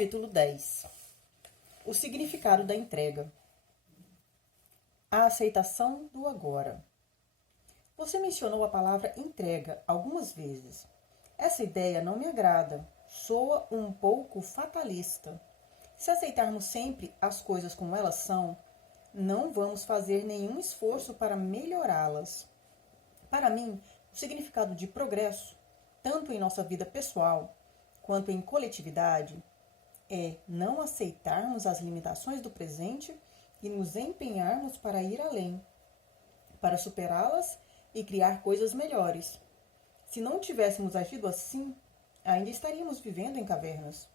Capítulo 10. O significado da entrega. A aceitação do agora. Você mencionou a palavra entrega algumas vezes. Essa ideia não me agrada. Soa um pouco fatalista. Se aceitarmos sempre as coisas como elas são, não vamos fazer nenhum esforço para melhorá-las. Para mim, o significado de progresso, tanto em nossa vida pessoal quanto em coletividade, é não aceitarmos as limitações do presente e nos empenharmos para ir além, para superá-las e criar coisas melhores. Se não tivéssemos agido assim, ainda estaríamos vivendo em cavernas.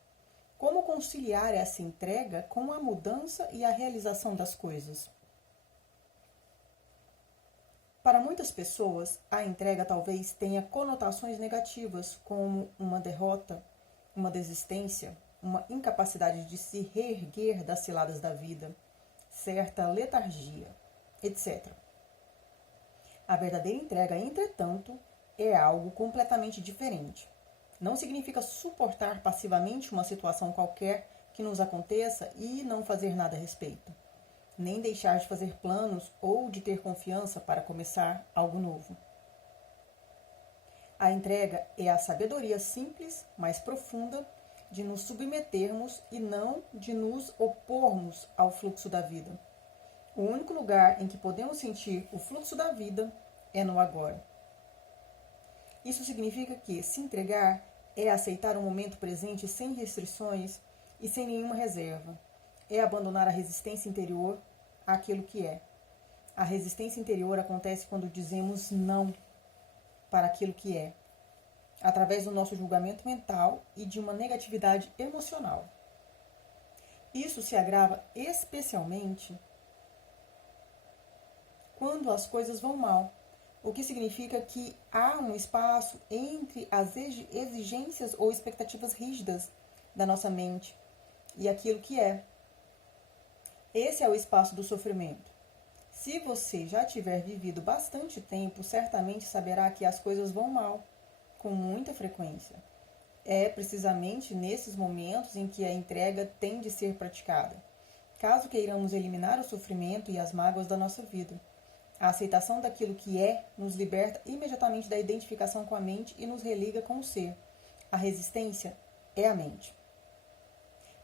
Como conciliar essa entrega com a mudança e a realização das coisas? Para muitas pessoas, a entrega talvez tenha conotações negativas, como uma derrota, uma desistência, uma incapacidade de se reerguer das ciladas da vida, certa letargia, etc. A verdadeira entrega, entretanto, é algo completamente diferente. Não significa suportar passivamente uma situação qualquer que nos aconteça e não fazer nada a respeito, nem deixar de fazer planos ou de ter confiança para começar algo novo. A entrega é a sabedoria simples, mas profunda, de nos submetermos e não de nos opormos ao fluxo da vida. O único lugar em que podemos sentir o fluxo da vida é no agora. Isso significa que se entregar é aceitar o momento presente sem restrições e sem nenhuma reserva. É abandonar a resistência interior àquilo que é. A resistência interior acontece quando dizemos não para aquilo que é, através do nosso julgamento mental e de uma negatividade emocional. Isso se agrava especialmente quando as coisas vão mal, o que significa que há um espaço entre as exigências ou expectativas rígidas da nossa mente e aquilo que é. Esse é o espaço do sofrimento. Se você já tiver vivido bastante tempo, certamente saberá que as coisas vão mal, com muita frequência. É precisamente nesses momentos em que a entrega tem de ser praticada, caso queiramos eliminar o sofrimento e as mágoas da nossa vida. A aceitação daquilo que é nos liberta imediatamente da identificação com a mente e nos religa com o ser. A resistência é a mente.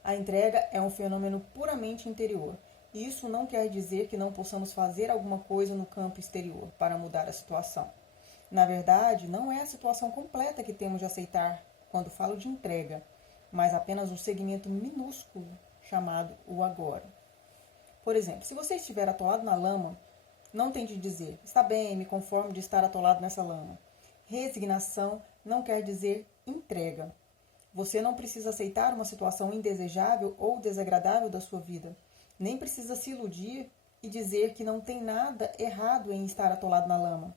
A entrega é um fenômeno puramente interior. E isso não quer dizer que não possamos fazer alguma coisa no campo exterior para mudar a situação. Na verdade, não é a situação completa que temos de aceitar quando falo de entrega, mas apenas um segmento minúsculo chamado o agora. Por exemplo, se você estiver atolado na lama, não tente dizer, está bem, me conformo de estar atolado nessa lama. Resignação não quer dizer entrega. Você não precisa aceitar uma situação indesejável ou desagradável da sua vida. Nem precisa se iludir e dizer que não tem nada errado em estar atolado na lama.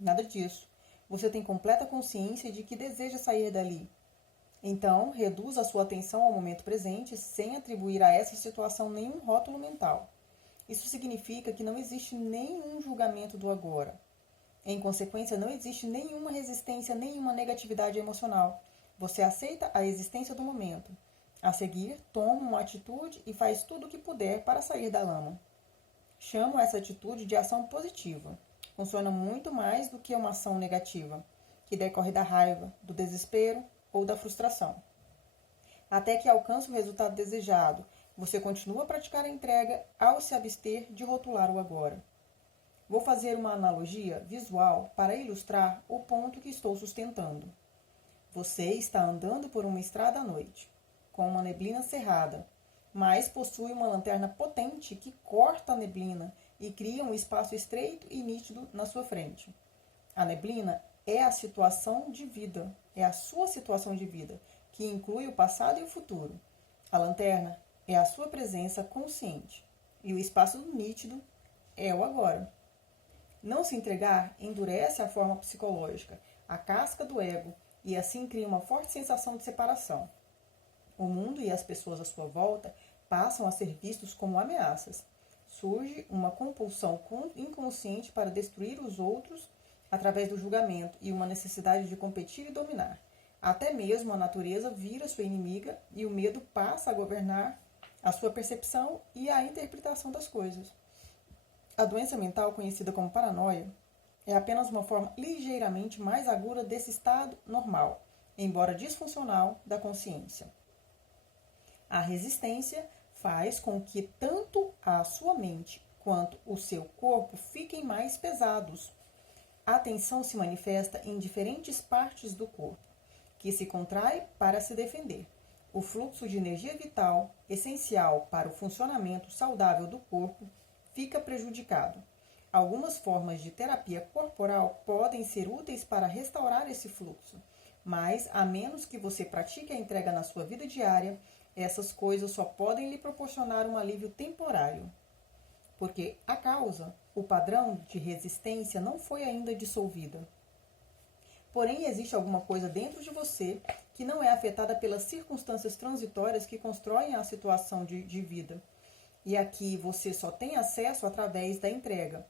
Nada disso. Você tem completa consciência de que deseja sair dali. Então, reduza a sua atenção ao momento presente sem atribuir a essa situação nenhum rótulo mental. Isso significa que não existe nenhum julgamento do agora. Em consequência, não existe nenhuma resistência, nenhuma negatividade emocional. Você aceita a existência do momento. A seguir, toma uma atitude e faz tudo o que puder para sair da lama. Chamo essa atitude de ação positiva. Funciona muito mais do que uma ação negativa, que decorre da raiva, do desespero ou da frustração. Até que alcance o resultado desejado, você continua a praticar a entrega ao se abster de rotular o agora. Vou fazer uma analogia visual para ilustrar o ponto que estou sustentando. Você está andando por uma estrada à noite, com uma neblina cerrada, mas possui uma lanterna potente que corta a neblina e cria um espaço estreito e nítido na sua frente. A neblina é a situação de vida, é a sua situação de vida, que inclui o passado e o futuro. A lanterna é a sua presença consciente, e o espaço nítido é o agora. Não se entregar endurece a forma psicológica, a casca do ego, e assim cria uma forte sensação de separação. O mundo e as pessoas à sua volta passam a ser vistos como ameaças. Surge uma compulsão inconsciente para destruir os outros através do julgamento e uma necessidade de competir e dominar. Até mesmo a natureza vira sua inimiga e o medo passa a governar a sua percepção e a interpretação das coisas. A doença mental, conhecida como paranoia, é apenas uma forma ligeiramente mais aguda desse estado normal, embora disfuncional, da consciência. A resistência faz com que tanto a sua mente quanto o seu corpo fiquem mais pesados. A tensão se manifesta em diferentes partes do corpo, que se contrai para se defender. O fluxo de energia vital, essencial para o funcionamento saudável do corpo, fica prejudicado. Algumas formas de terapia corporal podem ser úteis para restaurar esse fluxo, mas, a menos que você pratique a entrega na sua vida diária, essas coisas só podem lhe proporcionar um alívio temporário. Porque a causa, o padrão de resistência, não foi ainda dissolvida. Porém, existe alguma coisa dentro de você que não é afetada pelas circunstâncias transitórias que constroem a situação de vida. E aqui você só tem acesso através da entrega.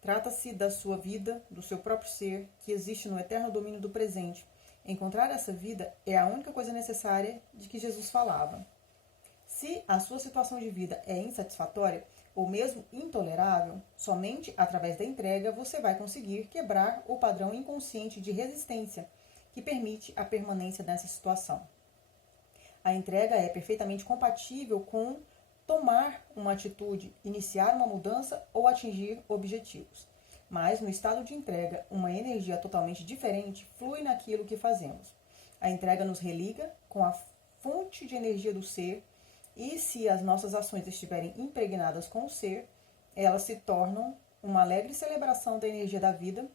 Trata-se da sua vida, do seu próprio ser, que existe no eterno domínio do presente. Encontrar essa vida é a única coisa necessária de que Jesus falava. Se a sua situação de vida é insatisfatória ou mesmo intolerável, somente através da entrega você vai conseguir quebrar o padrão inconsciente de resistência que permite a permanência dessa situação. A entrega é perfeitamente compatível com tomar uma atitude, iniciar uma mudança ou atingir objetivos. Mas no estado de entrega, uma energia totalmente diferente flui naquilo que fazemos. A entrega nos religa com a fonte de energia do ser, e se as nossas ações estiverem impregnadas com o ser, elas se tornam uma alegre celebração da energia da vida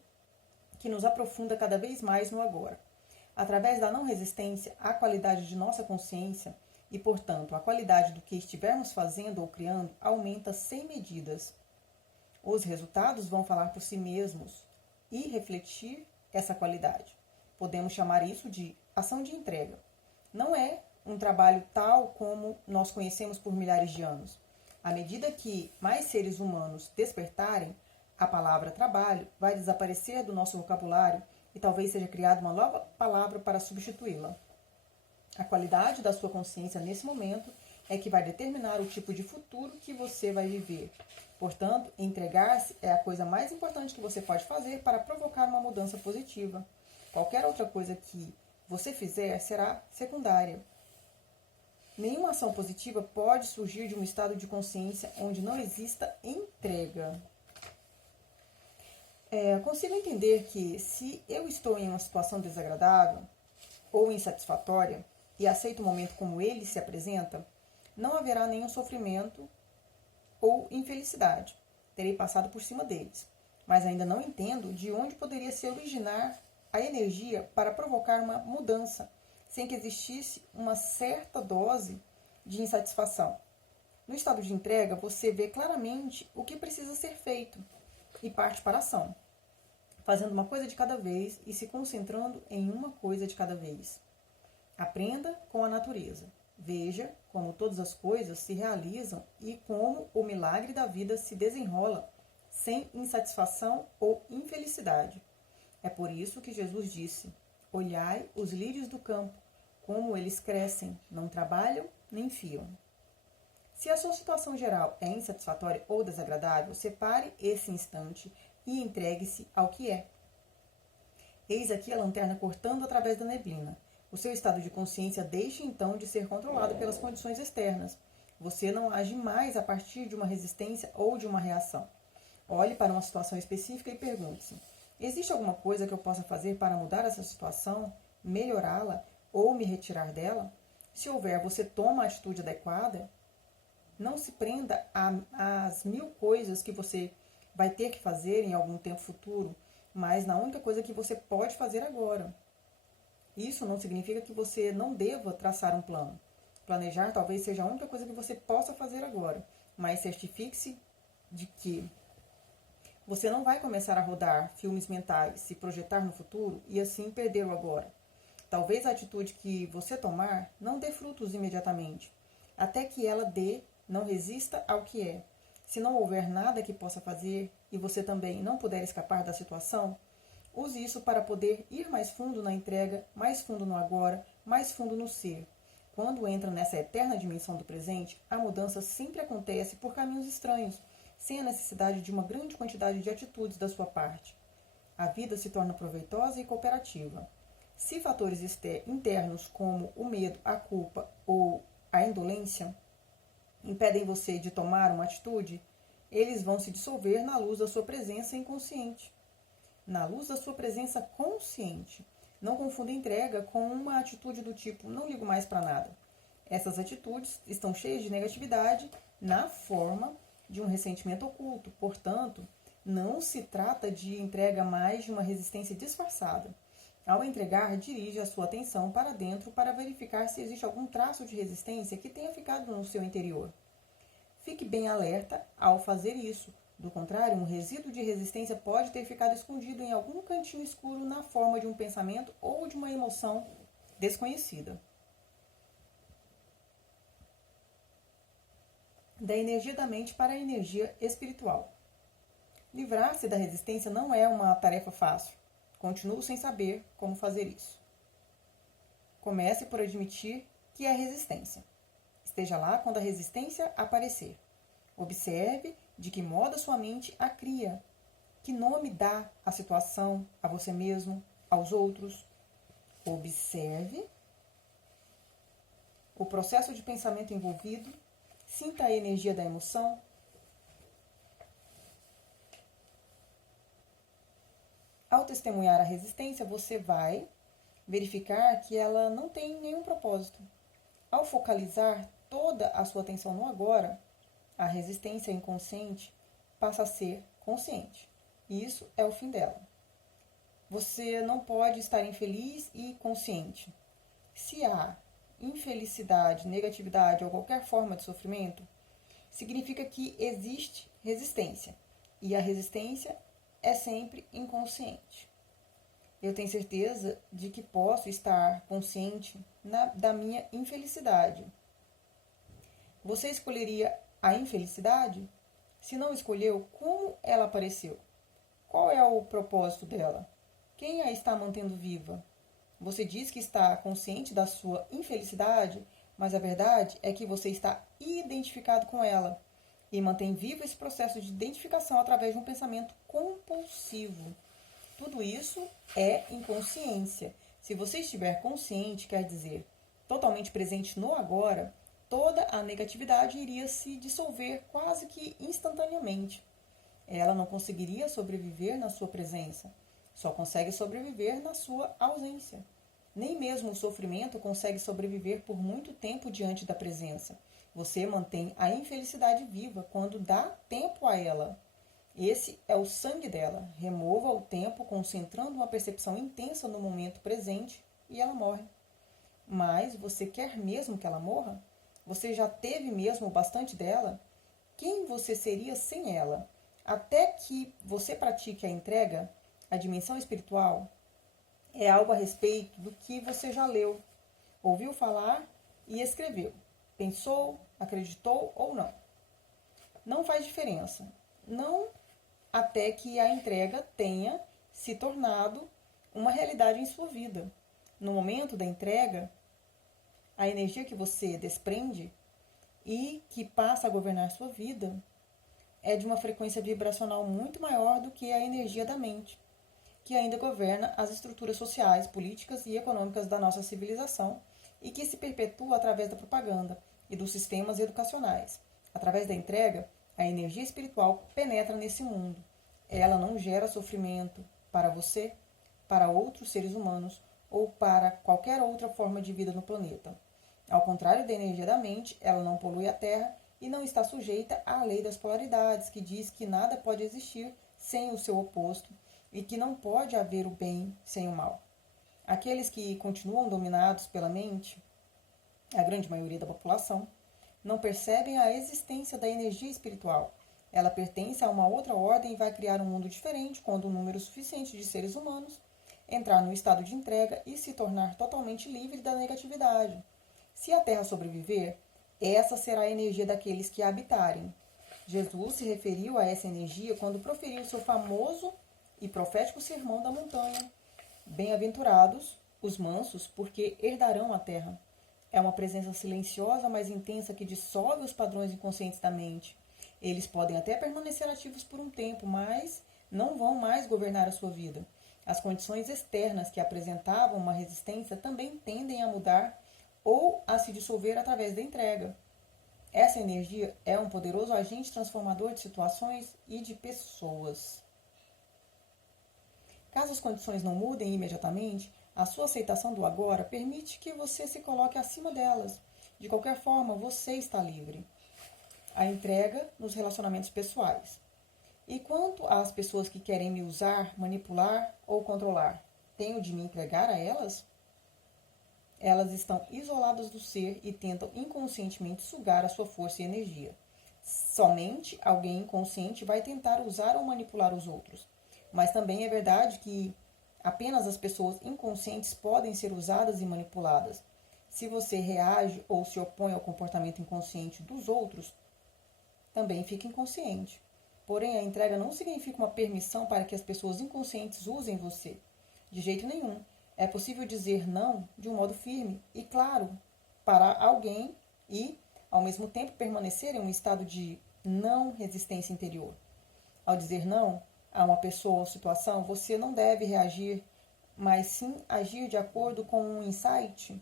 que nos aprofunda cada vez mais no agora. Através da não resistência, a qualidade de nossa consciência e, portanto, a qualidade do que estivermos fazendo ou criando aumenta sem medidas. Os resultados vão falar por si mesmos e refletir essa qualidade. Podemos chamar isso de ação de entrega. Não é um trabalho tal como nós conhecemos por milhares de anos. À medida que mais seres humanos despertarem, a palavra trabalho vai desaparecer do nosso vocabulário e talvez seja criada uma nova palavra para substituí-la. A qualidade da sua consciência nesse momento é que vai determinar o tipo de futuro que você vai viver. Portanto, entregar-se é a coisa mais importante que você pode fazer para provocar uma mudança positiva. Qualquer outra coisa que você fizer será secundária. Nenhuma ação positiva pode surgir de um estado de consciência onde não exista entrega. Consigo entender que, se eu estou em uma situação desagradável ou insatisfatória e aceito o momento como ele se apresenta, não haverá nenhum sofrimento ou infelicidade. Terei passado por cima deles. Mas ainda não entendo de onde poderia se originar a energia para provocar uma mudança, sem que existisse uma certa dose de insatisfação. No estado de entrega, você vê claramente o que precisa ser feito e parte para a ação, fazendo uma coisa de cada vez e se concentrando em uma coisa de cada vez. Aprenda com a natureza. Veja como todas as coisas se realizam e como o milagre da vida se desenrola sem insatisfação ou infelicidade. É por isso que Jesus disse: olhai os lírios do campo, como eles crescem, não trabalham nem fiam. Se a sua situação geral é insatisfatória ou desagradável, separe esse instante e entregue-se ao que é. Eis aqui a lanterna cortando através da neblina. O seu estado de consciência deixa então de ser controlado pelas condições externas. Você não age mais a partir de uma resistência ou de uma reação. Olhe para uma situação específica e pergunte-se: existe alguma coisa que eu possa fazer para mudar essa situação, melhorá-la ou me retirar dela? Se houver, você toma a atitude adequada? Não se prenda às 1000 coisas que você vai ter que fazer em algum tempo futuro, mas na única coisa que você pode fazer agora. Isso não significa que você não deva traçar um plano. Planejar talvez seja a única coisa que você possa fazer agora, mas certifique-se de que você não vai começar a rodar filmes mentais, se projetar no futuro e assim perder o agora. Talvez a atitude que você tomar não dê frutos imediatamente. Até que ela dê, não resista ao que é. Se não houver nada que possa fazer e você também não puder escapar da situação, Use isso para poder ir mais fundo na entrega, mais fundo no agora, mais fundo no ser. Quando entra nessa eterna dimensão do presente, a mudança sempre acontece por caminhos estranhos, sem a necessidade de uma grande quantidade de atitudes da sua parte. A vida se torna proveitosa e cooperativa. Se fatores internos como o medo, a culpa ou a indolência impedem você de tomar uma atitude, eles vão se dissolver na luz da sua presença inconsciente. Na luz da sua presença consciente. Não confunda entrega com uma atitude do tipo, não ligo mais para nada. Essas atitudes estão cheias de negatividade na forma de um ressentimento oculto. Portanto, não se trata de entrega mais de uma resistência disfarçada. Ao entregar, dirige a sua atenção para dentro para verificar se existe algum traço de resistência que tenha ficado no seu interior. Fique bem alerta ao fazer isso. Do contrário, um resíduo de resistência pode ter ficado escondido em algum cantinho escuro na forma de um pensamento ou de uma emoção desconhecida. Da energia da mente para a energia espiritual. Livrar-se da resistência não é uma tarefa fácil. Continuo sem saber como fazer isso. Comece por admitir que é resistência. Esteja lá quando a resistência aparecer. Observe de que modo a sua mente a cria. Que nome dá à situação, a você mesmo, aos outros. Observe o processo de pensamento envolvido. Sinta a energia da emoção. Ao testemunhar a resistência, você vai verificar que ela não tem nenhum propósito. Ao focalizar toda a sua atenção no agora, a resistência inconsciente passa a ser consciente. E isso é o fim dela. Você não pode estar infeliz e consciente. Se há infelicidade, negatividade ou qualquer forma de sofrimento, significa que existe resistência. E a resistência é sempre inconsciente. Eu tenho certeza de que posso estar consciente da minha infelicidade. Você escolheria a infelicidade? Se não escolheu, como ela apareceu? Qual é o propósito dela? Quem a está mantendo viva? Você diz que está consciente da sua infelicidade, mas a verdade é que você está identificado com ela e mantém vivo esse processo de identificação através de um pensamento compulsivo. Tudo isso é inconsciência. Se você estiver consciente, quer dizer, totalmente presente no agora, toda a negatividade iria se dissolver quase que instantaneamente. Ela não conseguiria sobreviver na sua presença, só consegue sobreviver na sua ausência. Nem mesmo o sofrimento consegue sobreviver por muito tempo diante da presença. Você mantém a infelicidade viva quando dá tempo a ela. Esse é o sangue dela. Remova o tempo, concentrando uma percepção intensa no momento presente, e ela morre. Mas você quer mesmo que ela morra? Você já teve mesmo bastante dela? Quem você seria sem ela? Até que você pratique a entrega, a dimensão espiritual, é algo a respeito do que você já leu, ouviu falar e escreveu. Pensou, acreditou ou não. Não faz diferença. Não até que a entrega tenha se tornado uma realidade em sua vida. No momento da entrega, a energia que você desprende e que passa a governar sua vida é de uma frequência vibracional muito maior do que a energia da mente, que ainda governa as estruturas sociais, políticas e econômicas da nossa civilização e que se perpetua através da propaganda e dos sistemas educacionais. Através da entrega, a energia espiritual penetra nesse mundo. Ela não gera sofrimento para você, para outros seres humanos ou para qualquer outra forma de vida no planeta. Ao contrário da energia da mente, ela não polui a Terra e não está sujeita à lei das polaridades, que diz que nada pode existir sem o seu oposto e que não pode haver o bem sem o mal. Aqueles que continuam dominados pela mente, a grande maioria da população, não percebem a existência da energia espiritual. Ela pertence a uma outra ordem e vai criar um mundo diferente quando um número suficiente de seres humanos entrar no estado de entrega e se tornar totalmente livre da negatividade. Se a Terra sobreviver, essa será a energia daqueles que a habitarem. Jesus se referiu a essa energia quando proferiu seu famoso e profético sermão da montanha. Bem-aventurados os mansos, porque herdarão a terra. É uma presença silenciosa, mas intensa, que dissolve os padrões inconscientes da mente. Eles podem até permanecer ativos por um tempo, mas não vão mais governar a sua vida. As condições externas que apresentavam uma resistência também tendem a mudar ou a se dissolver através da entrega. Essa energia é um poderoso agente transformador de situações e de pessoas. Caso as condições não mudem imediatamente, a sua aceitação do agora permite que você se coloque acima delas. De qualquer forma, você está livre. A entrega nos relacionamentos pessoais. E quanto às pessoas que querem me usar, manipular ou controlar, tenho de me entregar a elas? Elas estão isoladas do ser e tentam inconscientemente sugar a sua força e energia. Somente alguém inconsciente vai tentar usar ou manipular os outros. Mas também é verdade que apenas as pessoas inconscientes podem ser usadas e manipuladas. Se você reage ou se opõe ao comportamento inconsciente dos outros, também fica inconsciente. Porém, a entrega não significa uma permissão para que as pessoas inconscientes usem você. De jeito nenhum. É possível dizer não de um modo firme e claro para alguém e, ao mesmo tempo, permanecer em um estado de não resistência interior. Ao dizer não a uma pessoa ou situação, você não deve reagir, mas sim agir de acordo com um insight,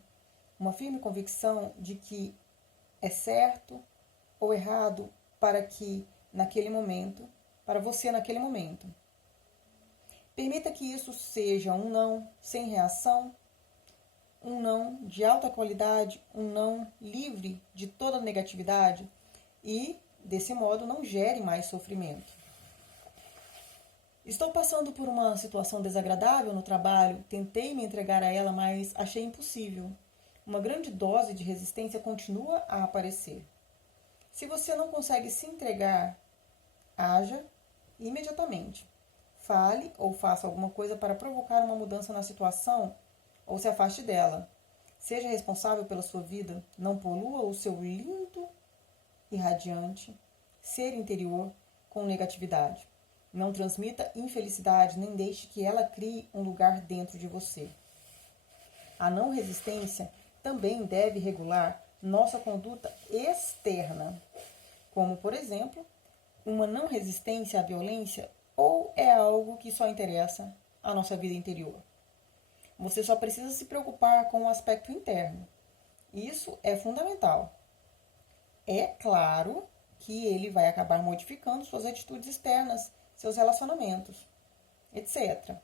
uma firme convicção de que é certo ou errado para você naquele momento. Permita que isso seja um não sem reação, um não de alta qualidade, um não livre de toda negatividade e, desse modo, não gere mais sofrimento. Estou passando por uma situação desagradável no trabalho, tentei me entregar a ela, mas achei impossível. Uma grande dose de resistência continua a aparecer. Se você não consegue se entregar, haja imediatamente. Fale ou faça alguma coisa para provocar uma mudança na situação ou se afaste dela. Seja responsável pela sua vida. Não polua o seu lindo e radiante ser interior com negatividade. Não transmita infelicidade, nem deixe que ela crie um lugar dentro de você. A não resistência também deve regular nossa conduta externa, como, por exemplo, uma não resistência à violência ou é algo que só interessa à nossa vida interior. Você só precisa se preocupar com o aspecto interno. Isso é fundamental. É claro que ele vai acabar modificando suas atitudes externas, seus relacionamentos, etc.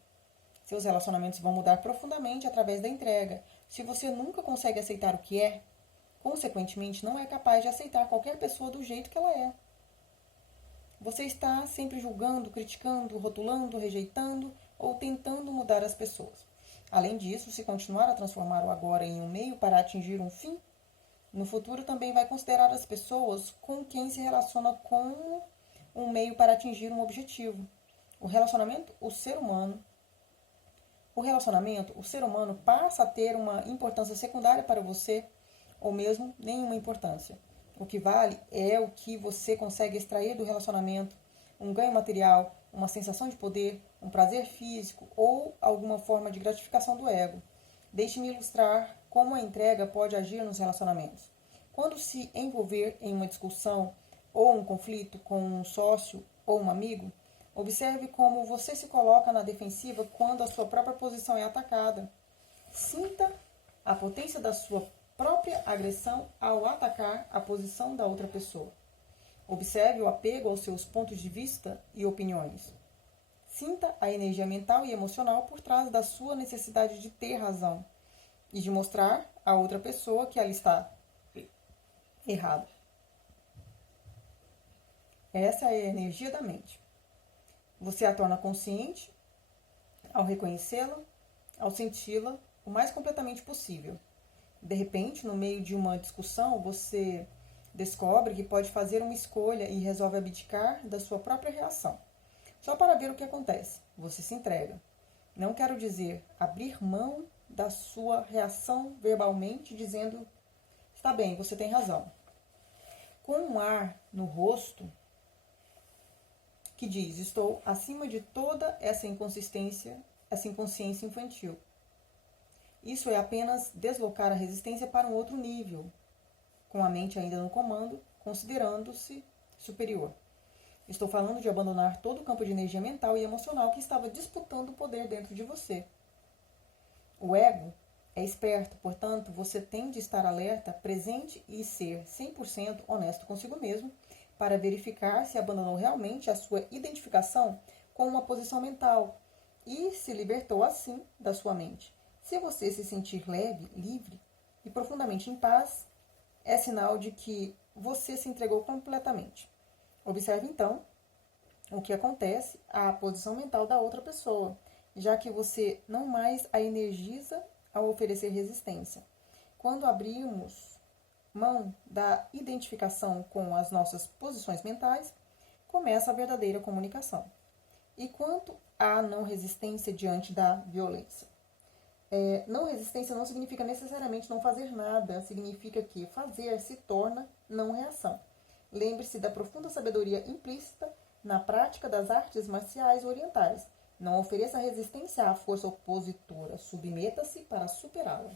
Seus relacionamentos vão mudar profundamente através da entrega. Se você nunca consegue aceitar o que é, consequentemente não é capaz de aceitar qualquer pessoa do jeito que ela é. Você está sempre julgando, criticando, rotulando, rejeitando ou tentando mudar as pessoas. Além disso, se continuar a transformar o agora em um meio para atingir um fim, no futuro também vai considerar as pessoas com quem se relaciona como um meio para atingir um objetivo. O relacionamento, o ser humano passa a ter uma importância secundária para você, ou mesmo nenhuma importância. O que vale é o que você consegue extrair do relacionamento, um ganho material, uma sensação de poder, um prazer físico ou alguma forma de gratificação do ego. Deixe-me ilustrar como a entrega pode agir nos relacionamentos. Quando se envolver em uma discussão ou um conflito com um sócio ou um amigo, observe como você se coloca na defensiva quando a sua própria posição é atacada. Sinta a potência da sua própria agressão ao atacar a posição da outra pessoa. Observe o apego aos seus pontos de vista e opiniões. Sinta a energia mental e emocional por trás da sua necessidade de ter razão e de mostrar à outra pessoa que ela está errada. Essa é a energia da mente. Você a torna consciente ao reconhecê-la, ao senti-la o mais completamente possível. De repente, no meio de uma discussão, você descobre que pode fazer uma escolha e resolve abdicar da sua própria reação. Só para ver o que acontece. Você se entrega. Não quero dizer abrir mão da sua reação verbalmente, dizendo: está bem, você tem razão. Com um ar no rosto que diz: estou acima de toda essa inconsciência infantil. Isso é apenas deslocar a resistência para um outro nível, com a mente ainda no comando, considerando-se superior. Estou falando de abandonar todo o campo de energia mental e emocional que estava disputando o poder dentro de você. O ego é esperto, portanto, você tem de estar alerta, presente e ser 100% honesto consigo mesmo para verificar se abandonou realmente a sua identificação com uma posição mental e se libertou assim da sua mente. Se você se sentir leve, livre e profundamente em paz, é sinal de que você se entregou completamente. Observe então o que acontece à posição mental da outra pessoa, já que você não mais a energiza ao oferecer resistência. Quando abrimos mão da identificação com as nossas posições mentais, começa a verdadeira comunicação. E quanto à não resistência diante da violência? Não resistência não significa necessariamente não fazer nada, significa que fazer se torna não reação. Lembre-se da profunda sabedoria implícita na prática das artes marciais orientais. Não ofereça resistência à força opositora, submeta-se para superá-la.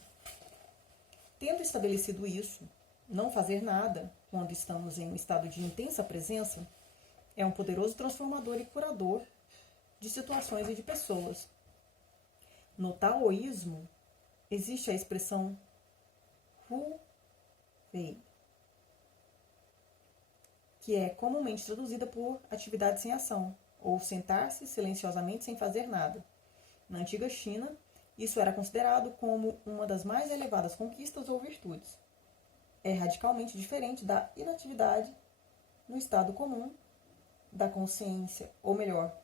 Tendo estabelecido isso, não fazer nada, quando estamos em um estado de intensa presença, é um poderoso transformador e curador de situações e de pessoas. No taoísmo, existe a expressão Hu Wei, que é comumente traduzida por atividade sem ação, ou sentar-se silenciosamente sem fazer nada. Na antiga China, isso era considerado como uma das mais elevadas conquistas ou virtudes. É radicalmente diferente da inatividade no estado comum da consciência, ou melhor,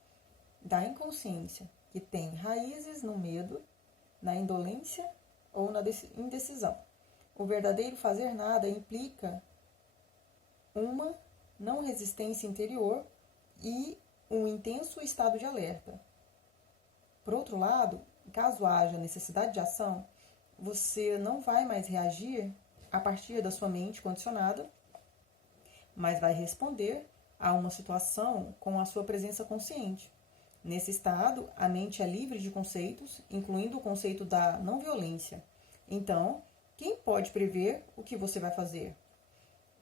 da inconsciência, que tem raízes no medo, na indolência ou na indecisão. O verdadeiro fazer nada implica uma não resistência interior e um intenso estado de alerta. Por outro lado, caso haja necessidade de ação, você não vai mais reagir a partir da sua mente condicionada, mas vai responder a uma situação com a sua presença consciente. Nesse estado, a mente é livre de conceitos, incluindo o conceito da não violência. Então, quem pode prever o que você vai fazer?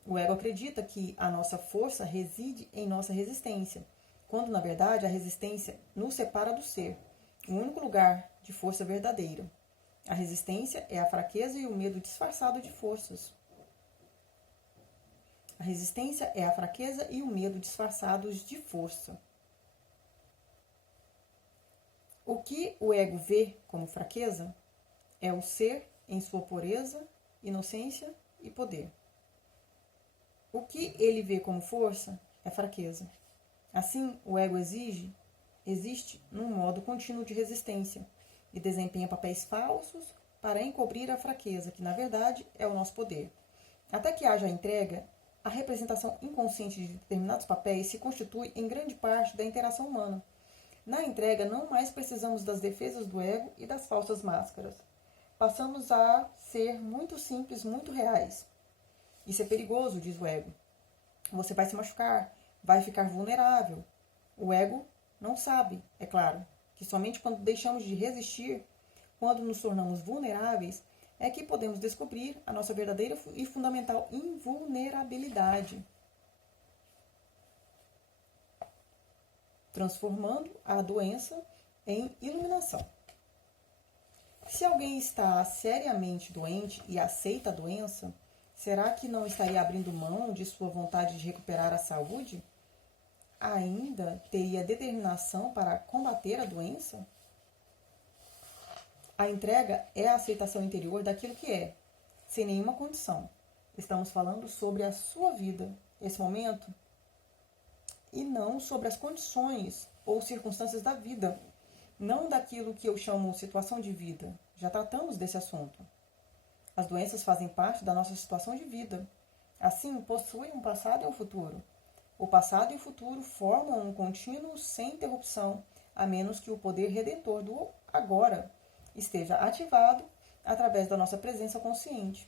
O ego acredita que a nossa força reside em nossa resistência, quando, na verdade, a resistência nos separa do ser, o único lugar de força verdadeira. A resistência é a fraqueza e o medo disfarçado de forças. A resistência é a fraqueza e o medo disfarçados de força. O que o ego vê como fraqueza é o ser em sua pureza, inocência e poder. O que ele vê como força é fraqueza. Assim, o ego existe num modo contínuo de resistência e desempenha papéis falsos para encobrir a fraqueza, que na verdade é o nosso poder. Até que haja a entrega, a representação inconsciente de determinados papéis se constitui em grande parte da interação humana. Na entrega, não mais precisamos das defesas do ego e das falsas máscaras. Passamos a ser muito simples, muito reais. Isso é perigoso, diz o ego. Você vai se machucar, vai ficar vulnerável. O ego não sabe, é claro, que somente quando deixamos de resistir, quando nos tornamos vulneráveis, é que podemos descobrir a nossa verdadeira e fundamental invulnerabilidade, transformando a doença em iluminação. Se alguém está seriamente doente e aceita a doença, será que não estaria abrindo mão de sua vontade de recuperar a saúde? Ainda teria determinação para combater a doença? A entrega é a aceitação interior daquilo que é, sem nenhuma condição. Estamos falando sobre a sua vida, esse momento, e não sobre as condições ou circunstâncias da vida, não daquilo que eu chamo situação de vida. Já tratamos desse assunto. As doenças fazem parte da nossa situação de vida. Assim, possuem um passado e um futuro. O passado e o futuro formam um contínuo sem interrupção, a menos que o poder redentor do agora esteja ativado através da nossa presença consciente.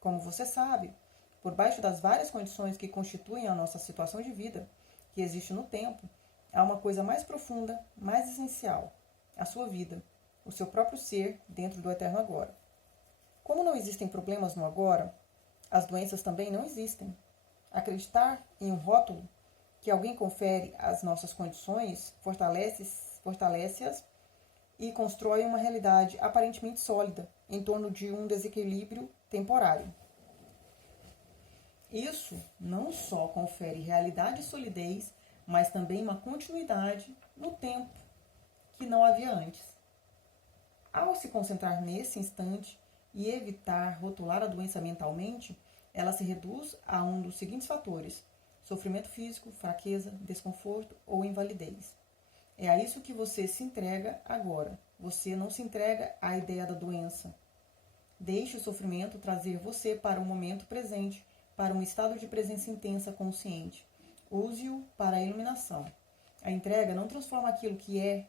Como você sabe, por baixo das várias condições que constituem a nossa situação de vida, que existe no tempo, Há uma coisa mais profunda, mais essencial, a sua vida, o seu próprio ser dentro do eterno agora. Como não existem problemas no agora, as doenças também não existem. Acreditar em um rótulo que alguém confere às nossas condições fortalece-as e constrói uma realidade aparentemente sólida em torno de um desequilíbrio temporário. Isso não só confere realidade e solidez, mas também uma continuidade no tempo que não havia antes. Ao se concentrar nesse instante e evitar rotular a doença mentalmente, ela se reduz a um dos seguintes fatores: sofrimento físico, fraqueza, desconforto ou invalidez. É a isso que você se entrega agora. Você não se entrega à ideia da doença. Deixe o sofrimento trazer você para o momento presente, para um estado de presença intensa consciente. Use-o para a iluminação. A entrega não transforma aquilo que é,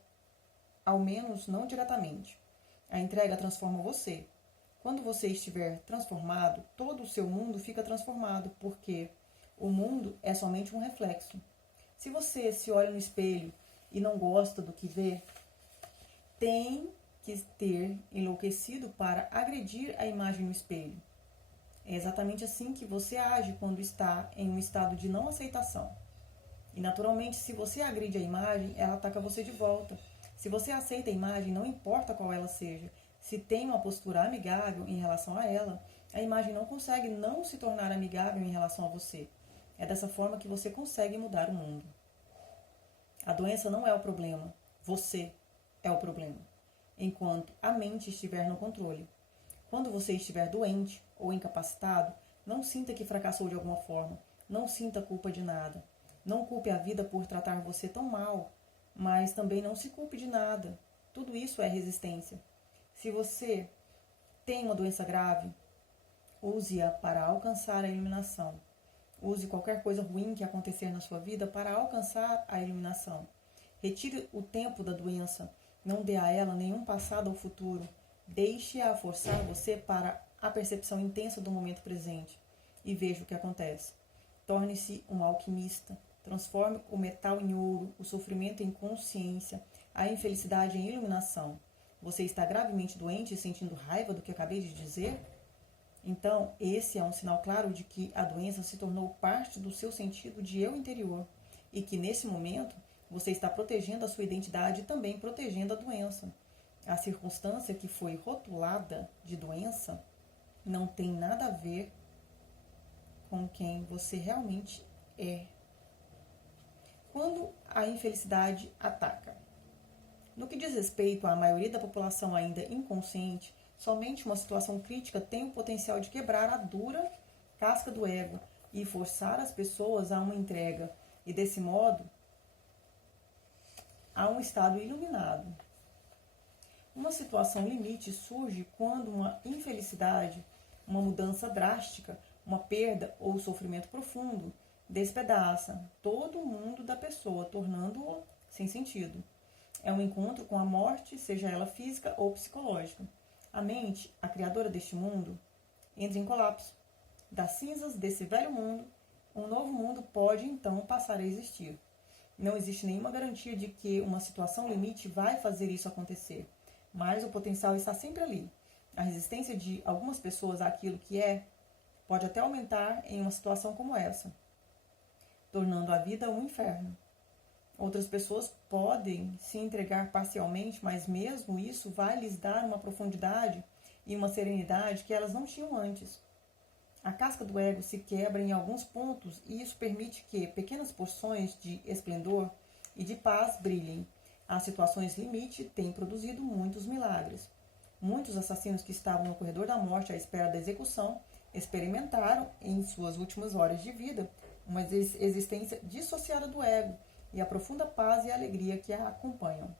ao menos não diretamente. A entrega transforma você. Quando você estiver transformado, todo o seu mundo fica transformado, porque o mundo é somente um reflexo. Se você se olha no espelho e não gosta do que vê, tem que ter enlouquecido para agredir a imagem no espelho. É exatamente assim que você age quando está em um estado de não aceitação. E naturalmente, se você agride a imagem, ela ataca você de volta. Se você aceita a imagem, não importa qual ela seja, se tem uma postura amigável em relação a ela, a imagem não consegue não se tornar amigável em relação a você. É dessa forma que você consegue mudar o mundo. A doença não é o problema, você é o problema, enquanto a mente estiver no controle. Quando você estiver doente ou incapacitado, não sinta que fracassou de alguma forma, não sinta culpa de nada. Não culpe a vida por tratar você tão mal, mas também não se culpe de nada. Tudo isso é resistência. Se você tem uma doença grave, use-a para alcançar a iluminação. Use qualquer coisa ruim que acontecer na sua vida para alcançar a iluminação. Retire o tempo da doença. Não dê a ela nenhum passado ou futuro. Deixe-a forçar você para a percepção intensa do momento presente. E veja o que acontece. Torne-se um alquimista. Transforme o metal em ouro, o sofrimento em consciência, a infelicidade em iluminação. Você está gravemente doente e sentindo raiva do que acabei de dizer? Então, esse é um sinal claro de que a doença se tornou parte do seu sentido de eu interior e que, nesse momento, você está protegendo a sua identidade e também protegendo a doença. A circunstância que foi rotulada de doença não tem nada a ver com quem você realmente é. Quando a infelicidade ataca. No que diz respeito à maioria da população ainda inconsciente, somente uma situação crítica tem o potencial de quebrar a dura casca do ego e forçar as pessoas a uma entrega, e desse modo a um estado iluminado. Uma situação limite surge quando uma infelicidade, uma mudança drástica, uma perda ou sofrimento profundo despedaça todo o mundo da pessoa, tornando-o sem sentido. É um encontro com a morte, seja ela física ou psicológica. A mente, a criadora deste mundo, entra em colapso. Das cinzas desse velho mundo, um novo mundo pode então passar a existir. Não existe nenhuma garantia de que uma situação limite vai fazer isso acontecer, mas o potencial está sempre ali. A resistência de algumas pessoas àquilo que é pode até aumentar em uma situação como essa, tornando a vida um inferno. Outras pessoas podem se entregar parcialmente, mas mesmo isso vai lhes dar uma profundidade e uma serenidade que elas não tinham antes. A casca do ego se quebra em alguns pontos e isso permite que pequenas porções de esplendor e de paz brilhem. As situações limite têm produzido muitos milagres. Muitos assassinos que estavam no corredor da morte à espera da execução experimentaram, em suas últimas horas de vida, uma existência dissociada do ego e a profunda paz e alegria que a acompanham.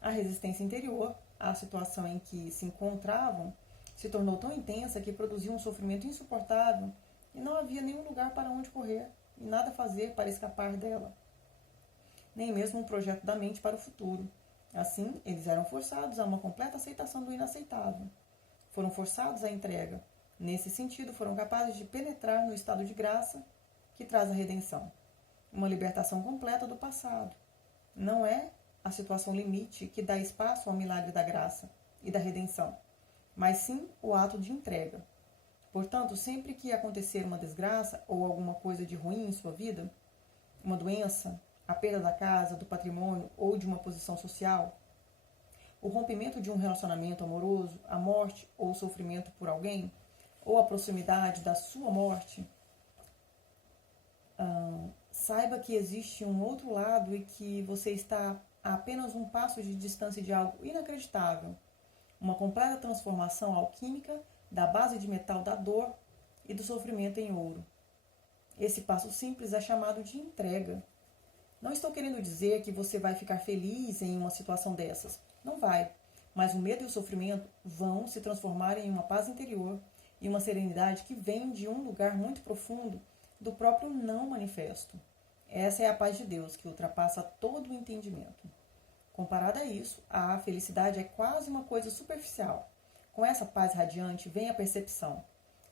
A resistência interior à situação em que se encontravam se tornou tão intensa que produziu um sofrimento insuportável e não havia nenhum lugar para onde correr e nada fazer para escapar dela, nem mesmo um projeto da mente para o futuro. Assim, eles eram forçados a uma completa aceitação do inaceitável. Foram forçados à entrega. Nesse sentido, foram capazes de penetrar no estado de graça que traz a redenção, uma libertação completa do passado, não é a situação limite que dá espaço ao milagre da graça e da redenção, mas sim o ato de entrega. Portanto, sempre que acontecer uma desgraça ou alguma coisa de ruim em sua vida, uma doença, a perda da casa, do patrimônio ou de uma posição social, o rompimento de um relacionamento amoroso, a morte ou o sofrimento por alguém, ou a proximidade da sua morte, saiba que existe um outro lado e que você está a apenas um passo de distância de algo inacreditável, uma completa transformação alquímica da base de metal da dor e do sofrimento em ouro. Esse passo simples é chamado de entrega. Não estou querendo dizer que você vai ficar feliz em uma situação dessas. Não vai. Mas o medo e o sofrimento vão se transformar em uma paz interior e uma serenidade que vem de um lugar muito profundo do próprio não manifesto. Essa é a paz de Deus que ultrapassa todo o entendimento. Comparada a isso, a felicidade é quase uma coisa superficial. Com essa paz radiante vem a percepção,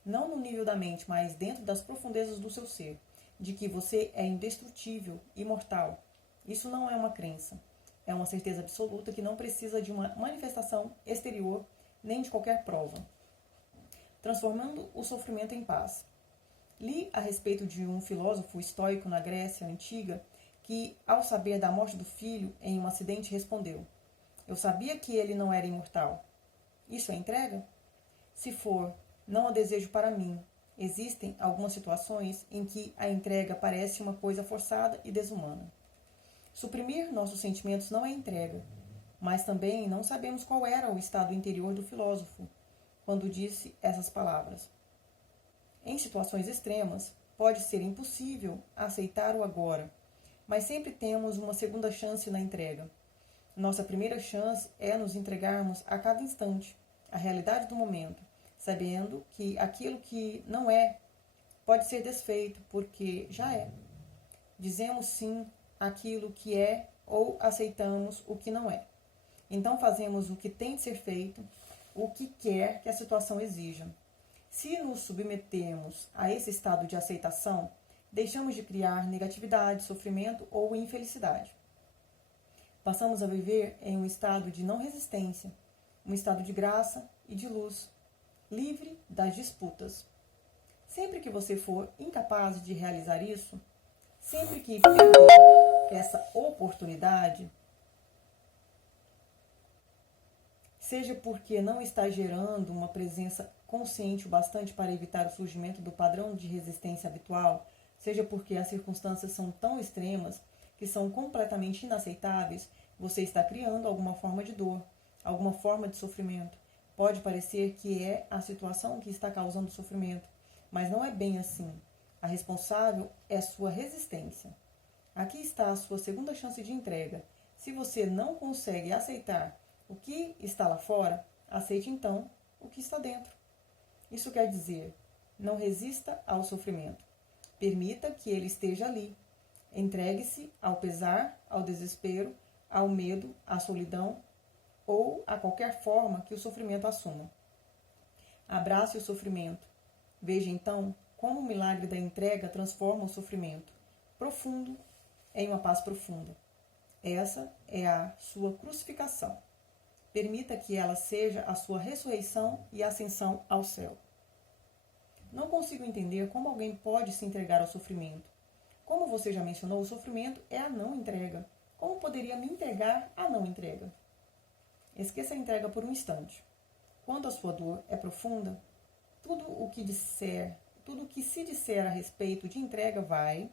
não no nível da mente, mas dentro das profundezas do seu ser, de que você é indestrutível, imortal. Isso não é uma crença. É uma certeza absoluta que não precisa de uma manifestação exterior nem de qualquer prova. Transformando o sofrimento em paz. Li a respeito de um filósofo estoico na Grécia Antiga que, ao saber da morte do filho em um acidente, respondeu: eu sabia que ele não era imortal. Isso é entrega? Se for, não a desejo para mim. Existem algumas situações em que a entrega parece uma coisa forçada e desumana. Suprimir nossos sentimentos não é entrega, mas também não sabemos qual era o estado interior do filósofo quando disse essas palavras. Em situações extremas, pode ser impossível aceitar o agora, mas sempre temos uma segunda chance na entrega. Nossa primeira chance é nos entregarmos a cada instante, à realidade do momento, sabendo que aquilo que não é pode ser desfeito, porque já é. Dizemos sim àquilo que é ou aceitamos o que não é. Então fazemos o que tem de ser feito, o que quer que a situação exija. Se nos submetemos a esse estado de aceitação, deixamos de criar negatividade, sofrimento ou infelicidade. Passamos a viver em um estado de não resistência, um estado de graça e de luz, livre das disputas. Sempre que você for incapaz de realizar isso, sempre que perder essa oportunidade, seja porque não está gerando uma presença consciente o bastante para evitar o surgimento do padrão de resistência habitual, seja porque as circunstâncias são tão extremas que são completamente inaceitáveis, você está criando alguma forma de dor, alguma forma de sofrimento. Pode parecer que é a situação que está causando sofrimento, mas não é bem assim. A responsável é sua resistência. Aqui está a sua segunda chance de entrega. Se você não consegue aceitar o que está lá fora, aceite então o que está dentro. Isso quer dizer, não resista ao sofrimento. Permita que ele esteja ali. Entregue-se ao pesar, ao desespero, ao medo, à solidão ou a qualquer forma que o sofrimento assuma. Abrace o sofrimento. Veja então como o milagre da entrega transforma o sofrimento profundo em uma paz profunda. Essa é a sua crucificação. Permita que ela seja a sua ressurreição e ascensão ao céu. Não consigo entender como alguém pode se entregar ao sofrimento. Como você já mencionou, o sofrimento é a não entrega. Como poderia me entregar à não entrega? Esqueça a entrega por um instante. Quando a sua dor é profunda, tudo o que se disser a respeito de entrega vai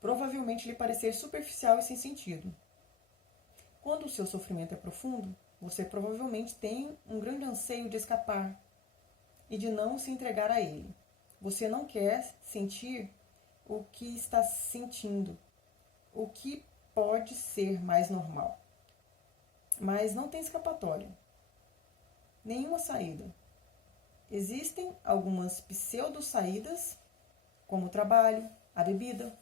provavelmente lhe parecer superficial e sem sentido. Quando o seu sofrimento é profundo, você provavelmente tem um grande anseio de escapar e de não se entregar a ele. Você não quer sentir o que está sentindo, o que pode ser mais normal. Mas não tem escapatória, nenhuma saída. Existem algumas pseudo-saídas, como o trabalho, a bebida,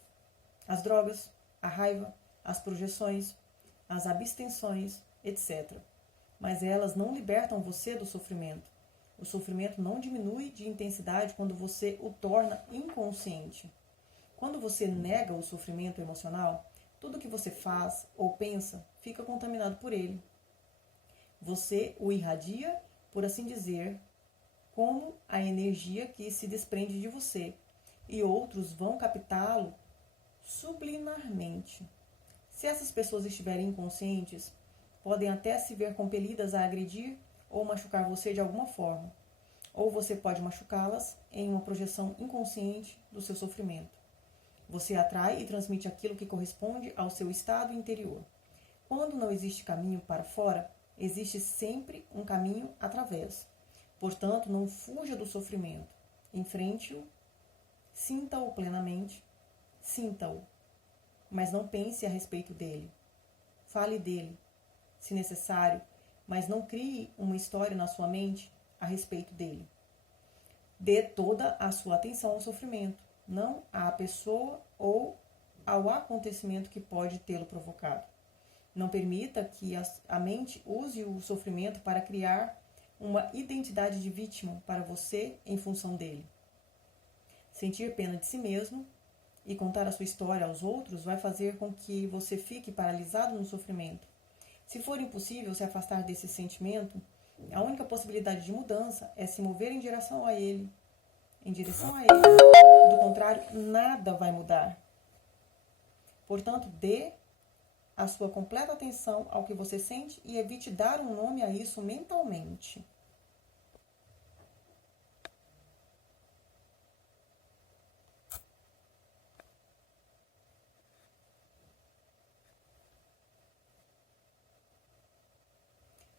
as drogas, a raiva, as projeções, as abstenções, etc. Mas elas não libertam você do sofrimento. O sofrimento não diminui de intensidade quando você o torna inconsciente. Quando você nega o sofrimento emocional, Tudo que você faz ou pensa fica contaminado por ele. Você o irradia, por assim dizer, como a energia que se desprende de você, e outros vão captá-lo subliminarmente. Se essas pessoas estiverem inconscientes, podem até se ver compelidas a agredir ou machucar você de alguma forma, ou você pode machucá-las em uma projeção inconsciente do seu sofrimento. Você atrai e transmite aquilo que corresponde ao seu estado interior. Quando não existe caminho para fora, existe sempre um caminho através. Portanto, não fuja do sofrimento. Enfrente-o, sinta-o plenamente, sinta-o, mas não pense a respeito dele. Fale dele, se necessário, mas não crie uma história na sua mente a respeito dele. Dê toda a sua atenção ao sofrimento, não à pessoa ou ao acontecimento que pode tê-lo provocado. Não permita que a mente use o sofrimento para criar uma identidade de vítima para você em função dele. Sentir pena de si mesmo e contar a sua história aos outros vai fazer com que você fique paralisado no sofrimento. Se for impossível se afastar desse sentimento, a única possibilidade de mudança é se mover em direção a ele. Do contrário, nada vai mudar. Portanto, dê a sua completa atenção ao que você sente e evite dar um nome a isso mentalmente.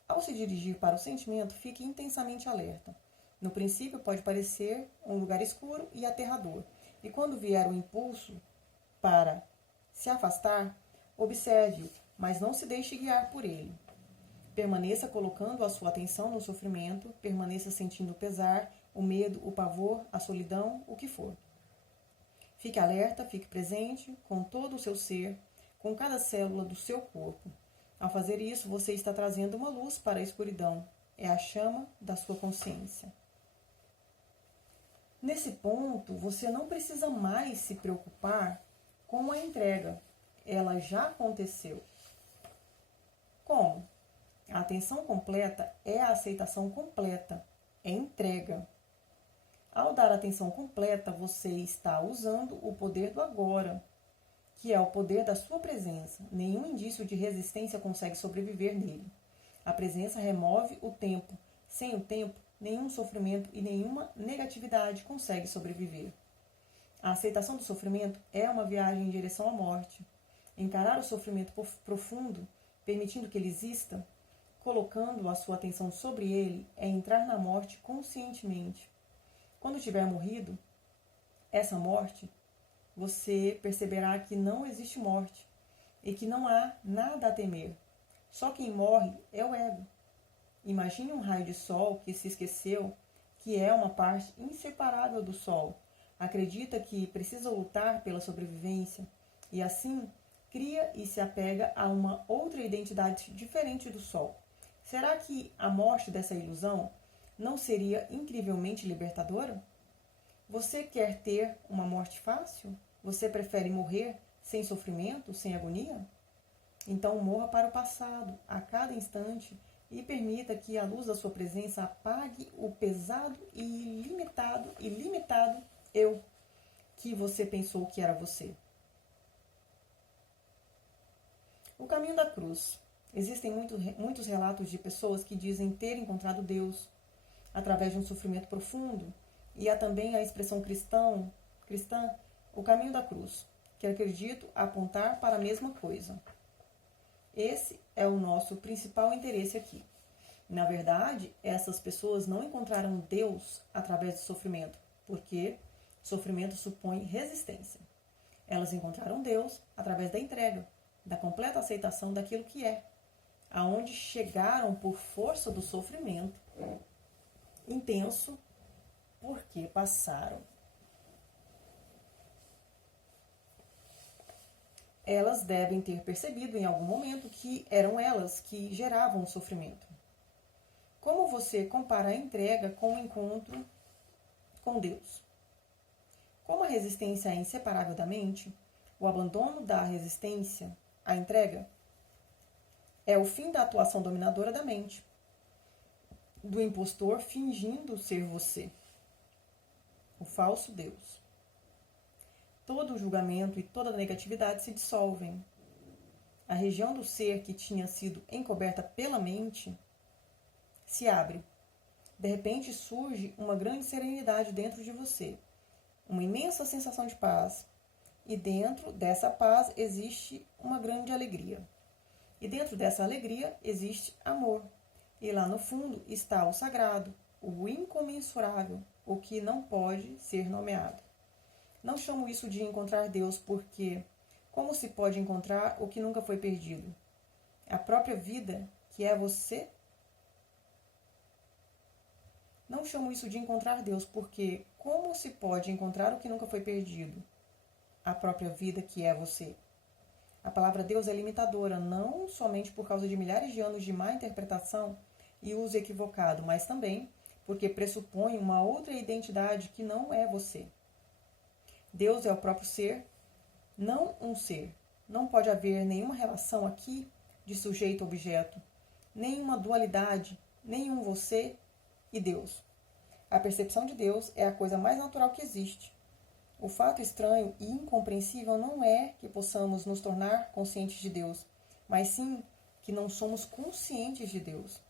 Ao se dirigir para o sentimento, fique intensamente alerta. No princípio, pode parecer um lugar escuro e aterrador, e quando vier o impulso para se afastar, observe-o, mas não se deixe guiar por ele. Permaneça colocando a sua atenção no sofrimento, permaneça sentindo o pesar, o medo, o pavor, a solidão, o que for. Fique alerta, fique presente com todo o seu ser, com cada célula do seu corpo. Ao fazer isso, você está trazendo uma luz para a escuridão. É a chama da sua consciência. Nesse ponto, você não precisa mais se preocupar com a entrega. Ela já aconteceu. Como? A atenção completa é a aceitação completa, é entrega. Ao dar atenção completa, você está usando o poder do agora, que é o poder da sua presença. Nenhum indício de resistência consegue sobreviver nele. A presença remove o tempo. Sem o tempo, nenhum sofrimento e nenhuma negatividade consegue sobreviver. A aceitação do sofrimento é uma viagem em direção à morte. Encarar o sofrimento profundo, permitindo que ele exista, colocando a sua atenção sobre ele, é entrar na morte conscientemente. Quando tiver morrido, essa morte, você perceberá que não existe morte e que não há nada a temer. Só quem morre é o ego. Imagine um raio de sol que se esqueceu que é uma parte inseparável do sol. Acredita que precisa lutar pela sobrevivência e assim cria e se apega a uma outra identidade diferente do sol. Será que a morte dessa ilusão não seria incrivelmente libertadora? Você quer ter uma morte fácil? Você prefere morrer sem sofrimento, sem agonia? Então morra para o passado, a cada instante, e permita que a luz da sua presença apague o pesado e limitado eu que você pensou que era você. O caminho da cruz. Existem muitos relatos de pessoas que dizem ter encontrado Deus através de um sofrimento profundo, e há também a expressão cristã, o caminho da cruz, que acredito apontar para a mesma coisa. Esse é o nosso principal interesse aqui. Na verdade, essas pessoas não encontraram Deus através do sofrimento, porque sofrimento supõe resistência. Elas encontraram Deus através da entrega, da completa aceitação daquilo que é, aonde chegaram por força do sofrimento intenso, porque passaram. Elas devem ter percebido em algum momento que eram elas que geravam o sofrimento. Como você compara a entrega com o encontro com Deus? Como a resistência é inseparável da mente, O abandono da resistência, a entrega, é o fim da atuação dominadora da mente, do impostor fingindo ser você, o falso Deus. Todo o julgamento e toda a negatividade se dissolvem. A região do ser que tinha sido encoberta pela mente se abre. De repente surge uma grande serenidade dentro de você, uma imensa sensação de paz. E dentro dessa paz existe uma grande alegria. E dentro dessa alegria existe amor. E lá no fundo está o sagrado, o incomensurável, o que não pode ser nomeado. Não chamo isso de encontrar Deus porque como se pode encontrar o que nunca foi perdido? A própria vida, que é você? Não chamo isso de encontrar Deus porque como se pode encontrar o que nunca foi perdido? A própria vida, que é você. A palavra Deus é limitadora, não somente por causa de milhares de anos de má interpretação e uso equivocado, mas também porque pressupõe uma outra identidade que não é você. Deus é o próprio ser, não um ser. Não pode haver nenhuma relação aqui de sujeito-objeto, nenhuma dualidade, nenhum você e Deus. A percepção de Deus é a coisa mais natural que existe. O fato estranho e incompreensível não é que possamos nos tornar conscientes de Deus, mas sim que não somos conscientes de Deus.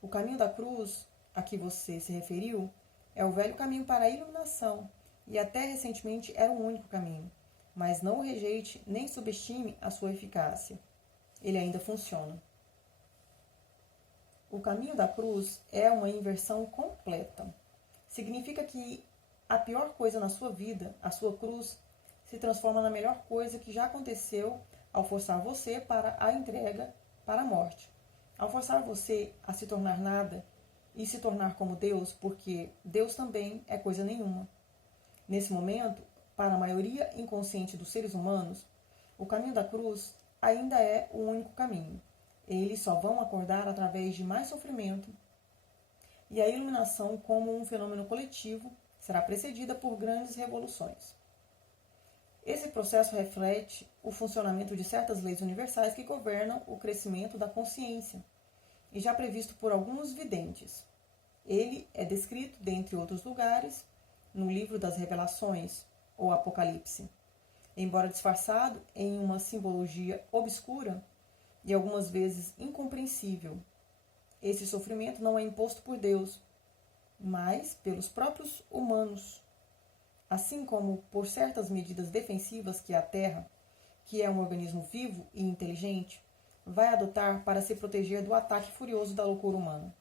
O caminho da cruz, a que você se referiu, é o velho caminho para a iluminação, e até recentemente era o único caminho. Mas não o rejeite nem subestime a sua eficácia. Ele ainda funciona. O caminho da cruz é uma inversão completa. Significa que a pior coisa na sua vida, a sua cruz, se transforma na melhor coisa que já aconteceu ao forçar você para a entrega, para a morte. Ao forçar você a se tornar nada e se tornar como Deus, porque Deus também é coisa nenhuma. Nesse momento, para a maioria inconsciente dos seres humanos, o caminho da cruz ainda é o único caminho. Eles só vão acordar através de mais sofrimento, e a iluminação, como um fenômeno coletivo, será precedida por grandes revoluções. Esse processo reflete o funcionamento de certas leis universais que governam o crescimento da consciência, e já previsto por alguns videntes. Ele é descrito, dentre outros lugares, no livro das Revelações, ou Apocalipse. Embora disfarçado em uma simbologia obscura e algumas vezes incompreensível, esse sofrimento não é imposto por Deus, mas pelos próprios humanos, assim como por certas medidas defensivas que a Terra, que é um organismo vivo e inteligente, vai adotar para se proteger do ataque furioso da loucura humana.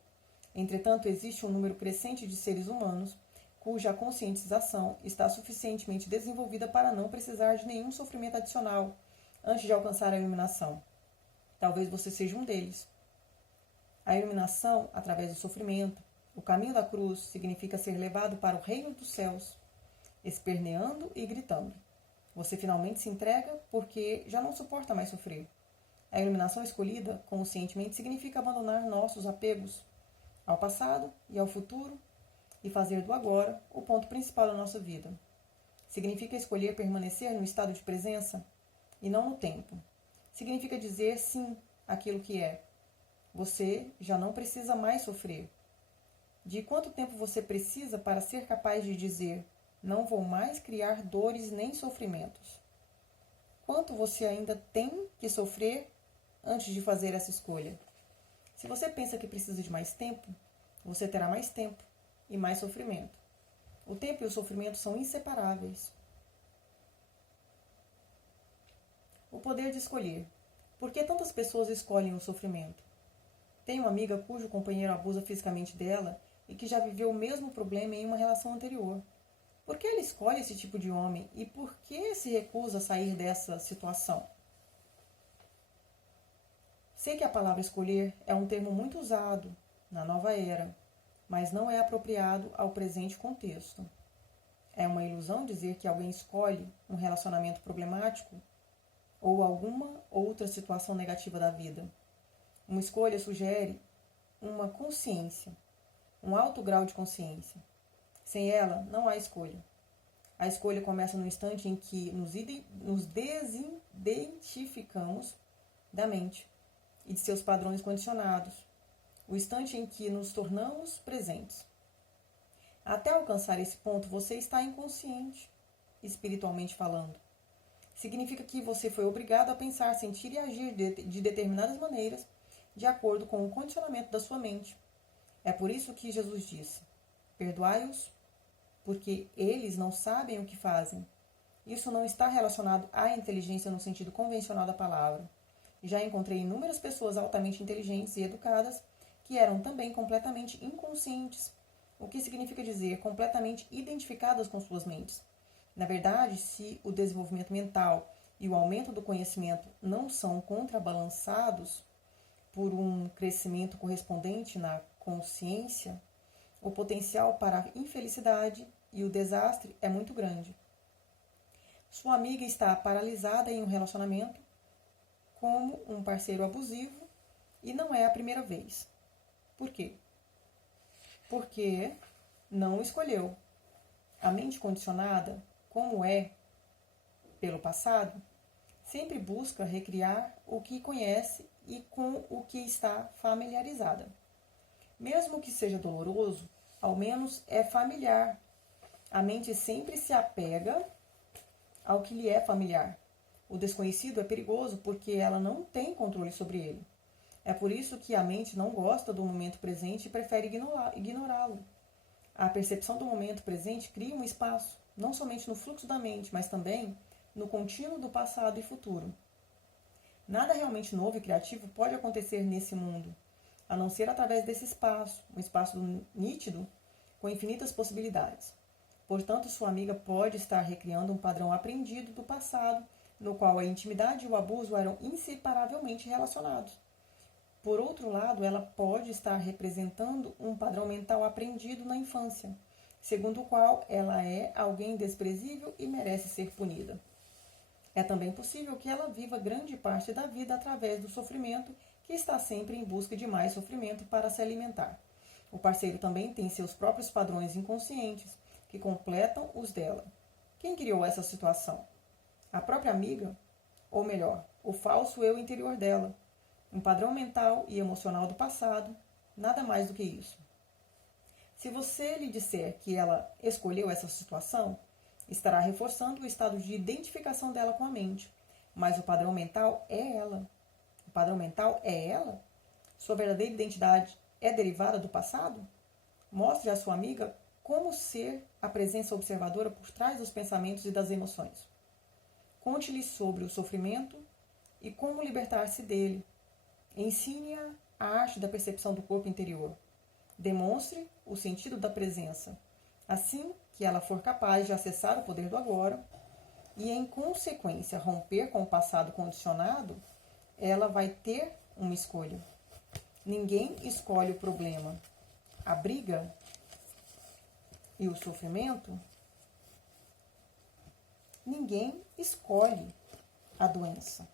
Entretanto, existe um número crescente de seres humanos cuja conscientização está suficientemente desenvolvida para não precisar de nenhum sofrimento adicional antes de alcançar a iluminação. Talvez você seja um deles. A iluminação, através do sofrimento, o caminho da cruz, significa ser levado para o reino dos céus, esperneando e gritando. Você finalmente se entrega porque já não suporta mais sofrer. A iluminação escolhida conscientemente significa abandonar nossos apegos ao passado e ao futuro e fazer do agora o ponto principal da nossa vida. Significa escolher permanecer no estado de presença e não no tempo. Significa dizer sim àquilo que é. Você já não precisa mais sofrer. De quanto tempo você precisa para ser capaz de dizer: não vou mais criar dores nem sofrimentos? Quanto você ainda tem que sofrer antes de fazer essa escolha? Se você pensa que precisa de mais tempo, você terá mais tempo e mais sofrimento. O tempo e o sofrimento são inseparáveis. O poder de escolher. Por que tantas pessoas escolhem o sofrimento? Tenho uma amiga cujo companheiro abusa fisicamente dela e que já viveu o mesmo problema em uma relação anterior. Por que ela escolhe esse tipo de homem e por que se recusa a sair dessa situação? Sei que a palavra escolher é um termo muito usado na nova era, mas não é apropriado ao presente contexto. É uma ilusão dizer que alguém escolhe um relacionamento problemático ou alguma outra situação negativa da vida. Uma escolha sugere uma consciência, um alto grau de consciência. Sem ela, não há escolha. A escolha começa no instante em que nos desidentificamos da mente e de seus padrões condicionados, o instante em que nos tornamos presentes. Até alcançar esse ponto, você está inconsciente, espiritualmente falando. Significa que você foi obrigado a pensar, sentir e agir de determinadas maneiras, de acordo com o condicionamento da sua mente. É por isso que Jesus disse: perdoai-os, porque eles não sabem o que fazem. Isso não está relacionado à inteligência no sentido convencional da palavra. Já encontrei inúmeras pessoas altamente inteligentes e educadas que eram também completamente inconscientes, o que significa dizer completamente identificadas com suas mentes. Na verdade, se o desenvolvimento mental e o aumento do conhecimento não são contrabalançados por um crescimento correspondente na consciência, o potencial para a infelicidade e o desastre é muito grande. Sua amiga está paralisada em um relacionamento como um parceiro abusivo e não é a primeira vez. Por quê? Porque não escolheu. A mente condicionada, como é pelo passado, sempre busca recriar o que conhece e com o que está familiarizada. Mesmo que seja doloroso, ao menos é familiar. A mente sempre se apega ao que lhe é familiar. O desconhecido é perigoso porque ela não tem controle sobre ele. É por isso que a mente não gosta do momento presente e prefere ignorá-lo. A percepção do momento presente cria um espaço, não somente no fluxo da mente, mas também no contínuo do passado e futuro. Nada realmente novo e criativo pode acontecer nesse mundo, a não ser através desse espaço, um espaço nítido com infinitas possibilidades. Portanto, sua amiga pode estar recriando um padrão aprendido do passado, no qual a intimidade e o abuso eram inseparavelmente relacionados. Por outro lado, ela pode estar representando um padrão mental aprendido na infância, segundo o qual ela é alguém desprezível e merece ser punida. É também possível que ela viva grande parte da vida através do sofrimento, que está sempre em busca de mais sofrimento para se alimentar. O parceiro também tem seus próprios padrões inconscientes, que completam os dela. Quem criou essa situação? A própria amiga? Ou melhor, o falso eu interior dela. Um padrão mental e emocional do passado, nada mais do que isso. Se você lhe disser que ela escolheu essa situação, estará reforçando o estado de identificação dela com a mente. Mas o padrão mental é ela. O padrão mental é ela? Sua verdadeira identidade é derivada do passado? Mostre à sua amiga como ser a presença observadora por trás dos pensamentos e das emoções. Conte-lhe sobre o sofrimento e como libertar-se dele. Ensine-a a arte da percepção do corpo interior. Demonstre o sentido da presença. Assim que ela for capaz de acessar o poder do agora e, em consequência, romper com o passado condicionado, ela vai ter uma escolha. Ninguém escolhe o problema. A briga e o sofrimento, ninguém escolhe a doença.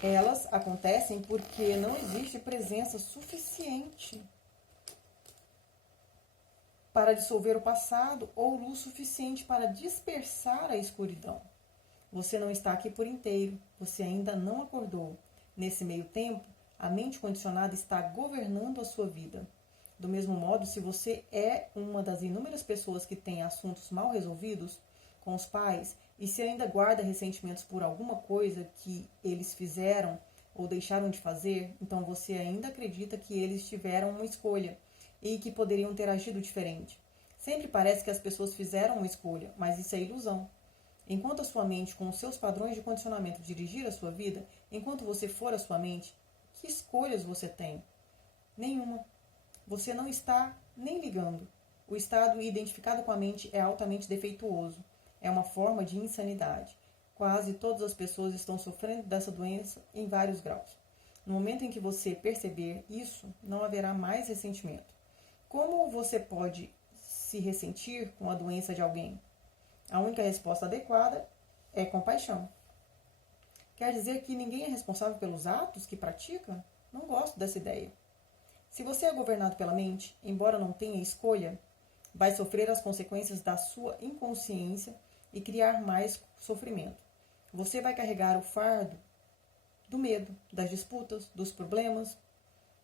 Elas acontecem porque não existe presença suficiente para dissolver o passado ou luz suficiente para dispersar a escuridão. Você não está aqui por inteiro, você ainda não acordou. Nesse meio tempo, a mente condicionada está governando a sua vida. Do mesmo modo, se você é uma das inúmeras pessoas que tem assuntos mal resolvidos com os pais e se ainda guarda ressentimentos por alguma coisa que eles fizeram ou deixaram de fazer, então você ainda acredita que eles tiveram uma escolha e que poderiam ter agido diferente. Sempre parece que as pessoas fizeram uma escolha, mas isso é ilusão. Enquanto a sua mente, com os seus padrões de condicionamento, dirigir a sua vida, enquanto você for a sua mente, que escolhas você tem? Nenhuma. Você não está nem ligando. O estado identificado com a mente é altamente defeituoso. É uma forma de insanidade. Quase todas as pessoas estão sofrendo dessa doença em vários graus. No momento em que você perceber isso, não haverá mais ressentimento. Como você pode se ressentir com a doença de alguém? A única resposta adequada é compaixão. Quer dizer que ninguém é responsável pelos atos que pratica? Não gosto dessa ideia. Se você é governado pela mente, embora não tenha escolha, vai sofrer as consequências da sua inconsciência e criar mais sofrimento. Você vai carregar o fardo do medo, das disputas, dos problemas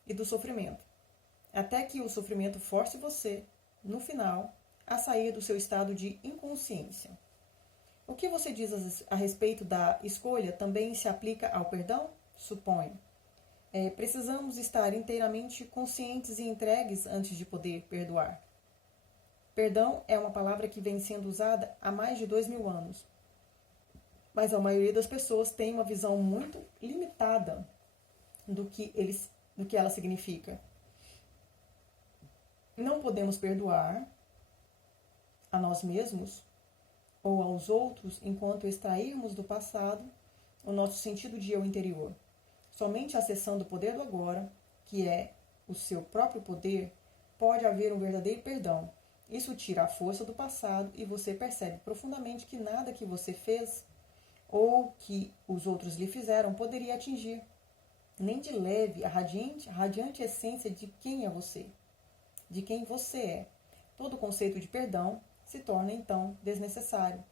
e do sofrimento, até que o sofrimento force você, no final, a sair do seu estado de inconsciência. O que você diz a respeito da escolha também se aplica ao perdão? Suponho. Precisamos estar inteiramente conscientes e entregues antes de poder perdoar. Perdão é uma palavra que vem sendo usada há mais de 2000 anos, mas a maioria das pessoas tem uma visão muito limitada do que ela significa. Não podemos perdoar a nós mesmos ou aos outros enquanto extrairmos do passado o nosso sentido de eu interior. Somente acessando o poder do agora, que é o seu próprio poder, pode haver um verdadeiro perdão. Isso tira a força do passado e você percebe profundamente que nada que você fez ou que os outros lhe fizeram poderia atingir, nem de leve, a radiante essência de quem é você, de quem você é. Todo o conceito de perdão se torna, então, desnecessário.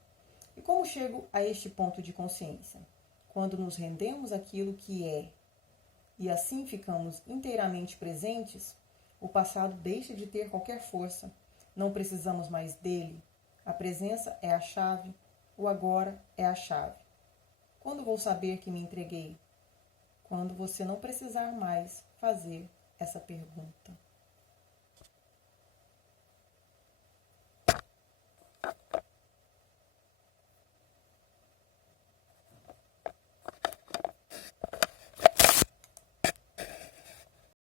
E como chego a este ponto de consciência? Quando nos rendemos àquilo que é e assim ficamos inteiramente presentes, o passado deixa de ter qualquer força. Não precisamos mais dele. A presença é a chave, o agora é a chave. Quando vou saber que me entreguei? Quando você não precisar mais fazer essa pergunta.